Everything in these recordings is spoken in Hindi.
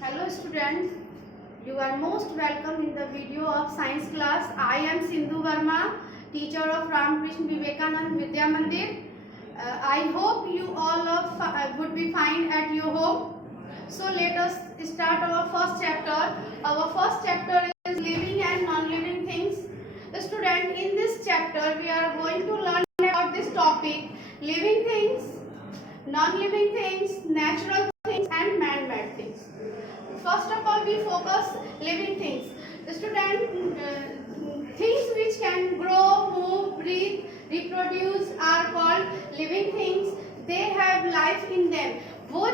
Hello students, you are most welcome in the video of science class. I am Sindhu Verma, teacher of Ramakrishna Vivekanand Vidya Mandir. I hope you all would be fine at your home. So let us start our first chapter. Our first chapter is living and non-living things. Student, in this chapter we are going to learn about this topic: living things, non-living things, natural things and man-made things. First of all, we focus living things. Student, things which can grow, move, breathe, reproduce are called living things. They have life in them. वो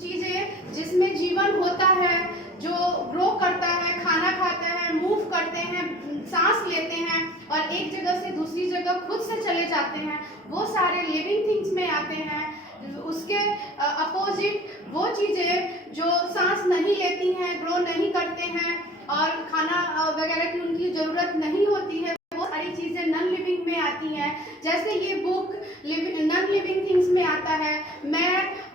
चीजें जिसमें जीवन होता है, जो ग्रो करता है, खाना खाता है, मूव करते हैं, सांस लेते हैं और एक जगह से दूसरी जगह खुद से चले जाते हैं, वो सारे लिविंग थिंग्स में आते हैं. उसके अपोजिट वो चीज़ें जो सांस नहीं लेती हैं, ग्रो नहीं करते हैं और खाना वगैरह की उनकी ज़रूरत नहीं होती है, वो सारी चीज़ें नॉन लिविंग में आती हैं. जैसे ये बुक नॉन लिविंग थिंग्स में आता है, मैं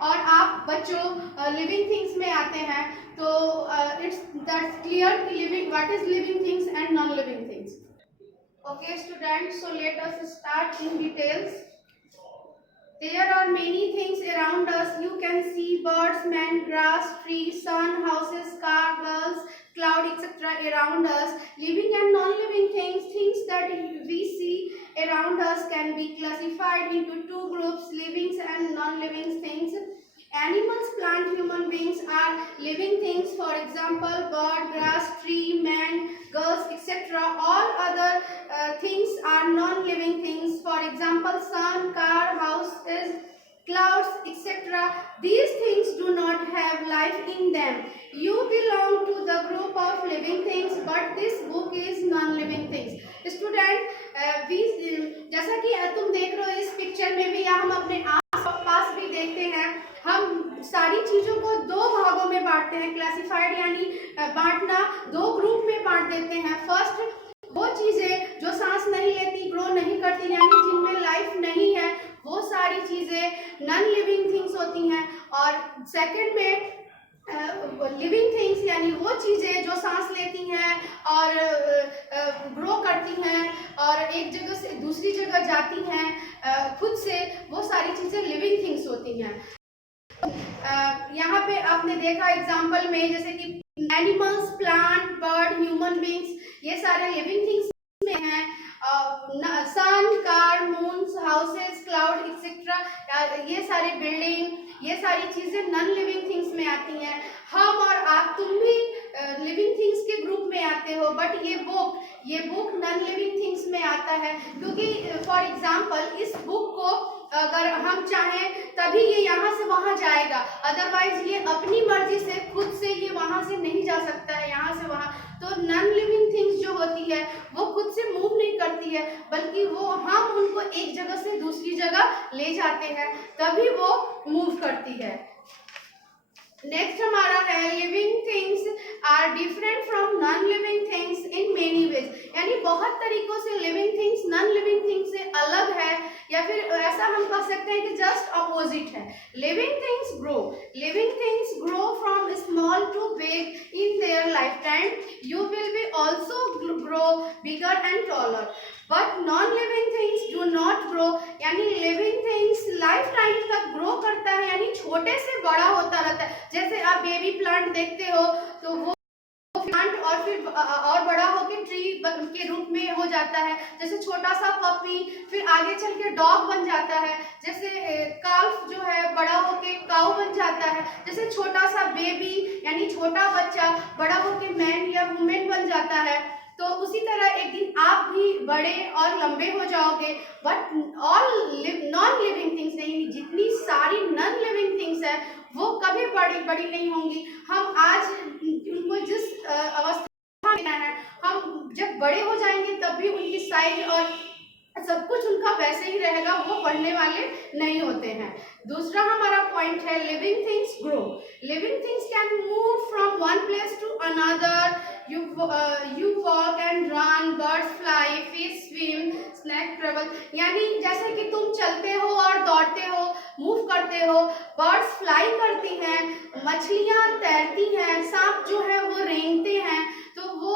और आप बच्चों लिविंग थिंग्स में आते हैं. तो इट्स दैट्स क्लियर कि living what is living things and non living things. Okay students, so let us start in details. There are many things around us. You can see birds, men, grass, trees, sun, houses, car, girls, cloud, etc. around us. Living and non-living things, things that we see around us can be classified into two groups, living and non-living things. Animals, plant, human beings are living things. For example, bird, grass, tree, man, girls, etc. All other things are non-living things. For example, sun, car, houses, clouds, etc. These things do not have life in them. You belong to the group of living things, but this book is non-living things. Student, जैसा कि तुम देख रहे हो इस पिक्चर में भी या हम अपने आस पास भी देखते हैं, हम सारी चीज़ों को दो भागों में बांटते हैं. क्लासिफाइड यानी बांटना, दो ग्रुप में बांट देते हैं. फर्स्ट वो चीज़ें जो सांस नहीं लेती, ग्रो नहीं करती, यानी जिनमें लाइफ नहीं है, वो सारी चीज़ें नॉन लिविंग थिंग्स होती हैं. और सेकंड में लिविंग थिंग्स यानी वो चीज़ें जो सांस लेती हैं और ग्रो करती हैं और एक जगह से दूसरी जगह जाती हैं खुद से, वो सारी चीज़ें लिविंग थिंग्स होती हैं. यहाँ पे आपने देखा एग्जाम्पल में, जैसे कि animals, plant, bird, human beings, ये सारे लिविंग थिंग्स में हैं. Sun, car, moon, houses, cloud etcetera, ये सारे बिल्डिंग, ये सारी चीजें नॉन लिविंग थिंग्स में आती हैं. हम और आप, तुम भी लिविंग थिंग्स के ग्रुप में आते हो, बट ये बुक नॉन लिविंग थिंग्स में आता है. क्योंकि फॉर एग्जाम्पल इस बुक को अगर हम चाहें तभी ये यहाँ से वहाँ जाएगा, अदरवाइज ये अपनी मर्जी से खुद से ये वहाँ से नहीं जा सकता है, यहाँ से वहाँ. तो नॉन लिविंग थिंग्स जो होती है वो खुद से मूव नहीं करती है, बल्कि वो हम उनको एक जगह से दूसरी जगह ले जाते हैं, तभी वो मूव करती है. नेक्स्ट हमारा है living things are different from non living things in many ways. यानी बहुत तरीकों से living things non living things से अलग है, या फिर ऐसा हम कह सकते हैं कि जस्ट अपोजिट है. Living things grow from small to big in their lifetime. You will be also grow bigger and taller, but non living things do not grow. यानी लिविंग थिंग्स लाइफ टाइम तक ग्रो करता है, यानी छोटे से बड़ा होता रहता है. जैसे आप बेबी प्लांट देखते हो तो वो प्लांट और फिर और बड़ा होकर ट्री के रूप में हो जाता है. जैसे छोटा सा पपी फिर आगे चल के डॉग बन जाता है. जैसे काल्फ जो है बड़ा होके काऊ बन जाता है. जैसे छोटा सा बेबी यानी छोटा बच्चा बड़ा होके मैन या वुमेन बन जाता है. तो उसी तरह एक दिन आप भी बड़े और लंबे हो जाओगे. But all non living things नहीं, जितनी सारी नॉन लिविंग थिंग्स है वो कभी बड़ी नहीं होंगी. हम आज उनको जिस अवस्था में है, हम जब बड़े हो जाएंगे तब भी उनकी साइज और सब कुछ उनका वैसे ही रहेगा, वो बढ़ने वाले नहीं होते हैं. दूसरा हमारा पॉइंट है living things grow. Living things can move from one place to another. you walk and run, birds fly, fish swim, snake travel। यानी जैसे कि तुम चलते हो और दौड़ते हो, मूव करते हो, बर्ड्स फ्लाई करती हैं, मछलियाँ तैरती हैं, सांप जो है वो रेंगते हैं, तो वो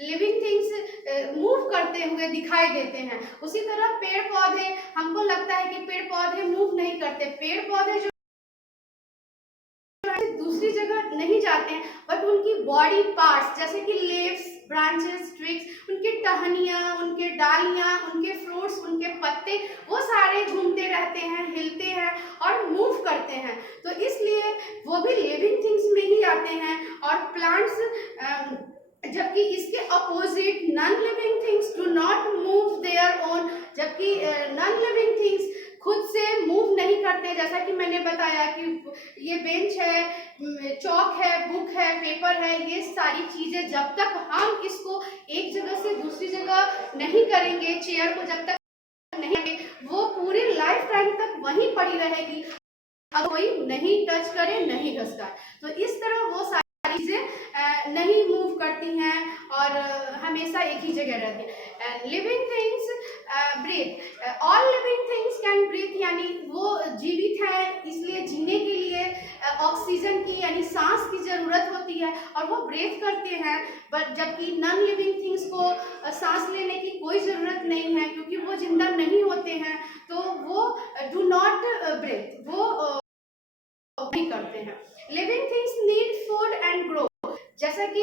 लिविंग थिंग्स मूव करते हुए दिखाई देते हैं। उसी तरह पेड़ पौधे, हमको लगता है कि पेड़ पौधे मूव नहीं करते, पेड़ पौधे जो दूसरी जगह नहीं जाते हैं, बट उनकी बॉडी पार्ट्स जैसे कि लीव्स, ब्रांचेस, ट्विग्स, उनकी टहनियाँ, उनके डालियाँ, उनके फ्रूट्स, उनके पत्ते, वो सारे घूमते रहते हैं, हिलते हैं और मूव करते हैं। तो इसलिए वो भी लिविंग थिंग्स में ही आते हैं। और प्लांट्स, जबकि इसके opposite non living things do not move their own, जबकि नॉन लिविंग थिंग्स खुद से मूव नहीं करते। जैसा कि मैंने बताया कि ये बेंच है, चौक है, बुक है, पेपर है, ये सारी चीजें जब तक हम इसको एक जगह से दूसरी जगह नहीं करेंगे, चेयर को जब तक नहीं, वो पूरे लाइफ टाइम तक वहीं पड़ी रहेगी, अब कोई नहीं टच करे, नहीं घसकाए। तो इस तरह वो सारी चीजें नहीं मूव करती हैं और हमेशा एक ही जगह रहती है। Living things breathe, all living things can breathe, यानी वो जीवित है, इसलिए जीने के लिए ऑक्सीजन की यानी सांस की जरूरत होती है और वो ब्रीथ करते हैं। बट जबकि नॉन लिविंग थिंग्स को सांस लेने की कोई जरूरत नहीं है, क्योंकि वो जिंदा नहीं होते हैं, तो वो डू नॉट ब्रीथ, वो नहीं करते हैं। Living things need food and grow, जैसा कि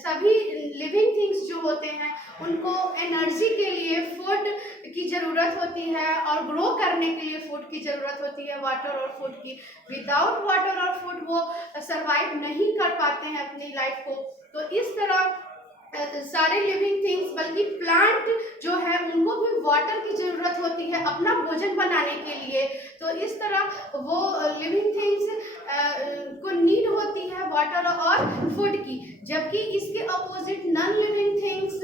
सभी लिविंग थिंग्स जो होते हैं उनको एनर्जी के लिए फूड की ज़रूरत होती है और ग्रो करने के लिए फूड की ज़रूरत होती है, वाटर और फूड की। विदाउट वाटर और फूड वो सरवाइव नहीं कर पाते हैं अपनी लाइफ को। तो इस तरह सारे लिविंग थिंग्स, बल्कि प्लांट जो है उनको भी वाटर की ज़रूरत होती है अपना भोजन बनाने के लिए। तो इस तरह वो लिविंग थिंग्स को नीड होती है वाटर और फूड की, जबकि इसके opposite non living things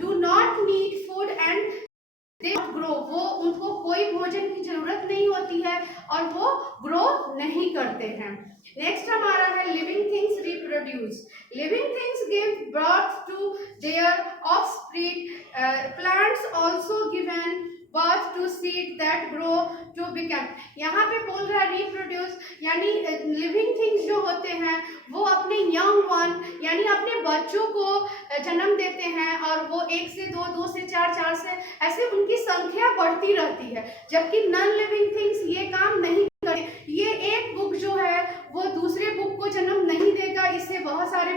do not need food and they grow, वो उनको कोई भोजन की जरूरत नहीं होती है और वो ग्रो नहीं करते हैं। नेक्स्ट हमारा है living things reproduce. Living things give birth to their offspring, plants also given birth to seed that grow to become। यहाँ पे बोल रहा है रिप्रोड्यूस, यानी लिविंग थिंग्स जो होते हैं वो अपने यंग वन यानी अपने बच्चों को जन्म देते हैं और वो 1 से 2, 2 से 4, 4 से ऐसे उनकी संख्या बढ़ती रहती है, जबकि नॉन लिविंग थिंग्स ये काम नहीं करते। ये एक बुक जो है वो दूसरे बुक को जन्म नहीं देगा, इससे बहुत सारे,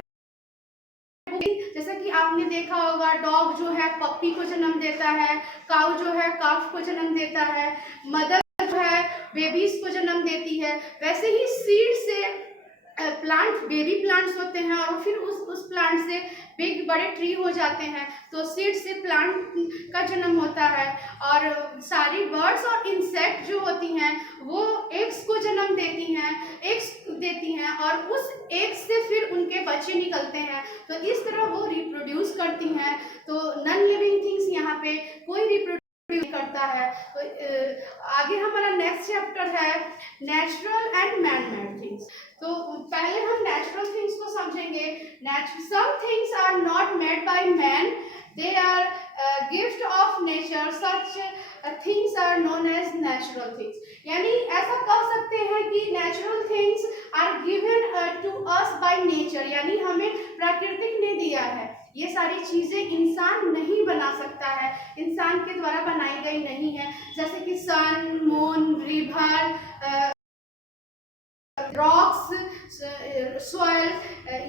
जैसा कि आपने देखा होगा डॉग जो है पप्पी को जन्म देता है, काऊ जो है काफ को जन्म देता है, मदर जो है बेबीज को जन्म देती है। वैसे ही सीड से प्लांट, बेबी प्लांट्स होते हैं और फिर उस प्लांट से बिग बड़े ट्री हो जाते हैं। तो सीड से प्लांट का जन्म होता है। और सारी बर्ड्स और इंसेक्ट जो होती हैं वो एग्स को जन्म देती हैं और उस एग से फिर उनके बच्चे निकलते हैं। तो इस तरह वो रिप्रोड्यूस करती हैं। तो नॉन लिविंग थिंग्स यहाँ पे कोई रिप्रोड्यूस करता है। तो आगे हमारा नेक्स्ट चैप्टर है natural and man made things. तो पहले हम नेचुरल थिंग्स को समझेंगे। Some things are not made by man, they are gift of nature, such things are known as natural things. यानी ऐसा कह सकते हैं कि natural things are given to us by nature, यानी हमें प्रकृति ने दिया है। ये सारी चीजें इंसान नहीं बना सकता है, इंसान के द्वारा बनाई गई नहीं है। जैसे कि सन, मून, रिवर, रॉक्स, सॉइल,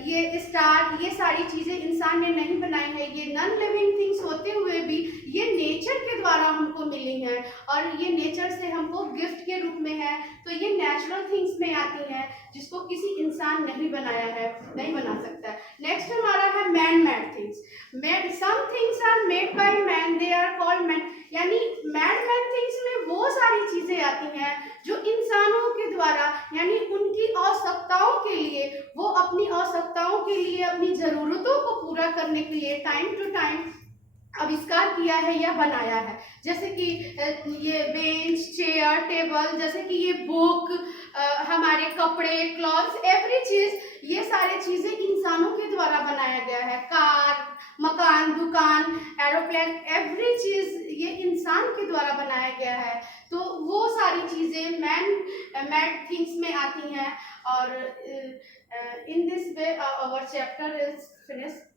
ये स्टार, ये सारी चीजें इंसान ने नहीं बनाई है। ये नॉन लिविंग थिंग्स होते हुए भी ये नेचर के द्वारा हमको मिली हैं और ये नेचर से हमको गिफ्ट के रूप में है। तो ये नेचुरल थिंग्स में आती हैं जिसको किसी इंसान नहीं बनाया है, नहीं बना सकता। नेक्स्ट हमारा है man made things. Some things are made by man, they are called man. यानी मैन मेड थिंग्स में वो सारी चीजें आती हैं जो इंसानों के द्वारा यानी उनकी आवश्यकताओं के लिए, वो अपनी आवश्यकताओं के लिए, अपनी जरूरतों को पूरा करने के लिए टाइम टू टाइम आविष्कार किया है या बनाया है। जैसे कि ये बेंच, चेयर, टेबल, जैसे कि ये बुक, हमारे कपड़े, क्लॉथ्स, एवरी चीज, ये सारी चीजें इंसानों के द्वारा बनाया गया है। कार, मकान, दुकान, एरोप्लेन, एवरी चीज ये इंसान के द्वारा बनाया गया है। तो वो सारी चीजें मैड थिंग्स में आती हैं। और in this way our chapter is finished.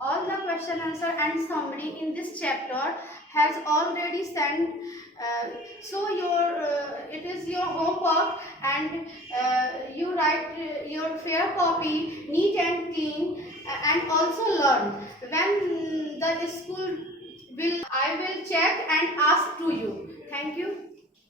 All the question, answer and summary in this chapter has already sent. So it is your homework, and you write your fair copy, neat and clean, and also learn. When the school will, I will check and ask to you. Thank you.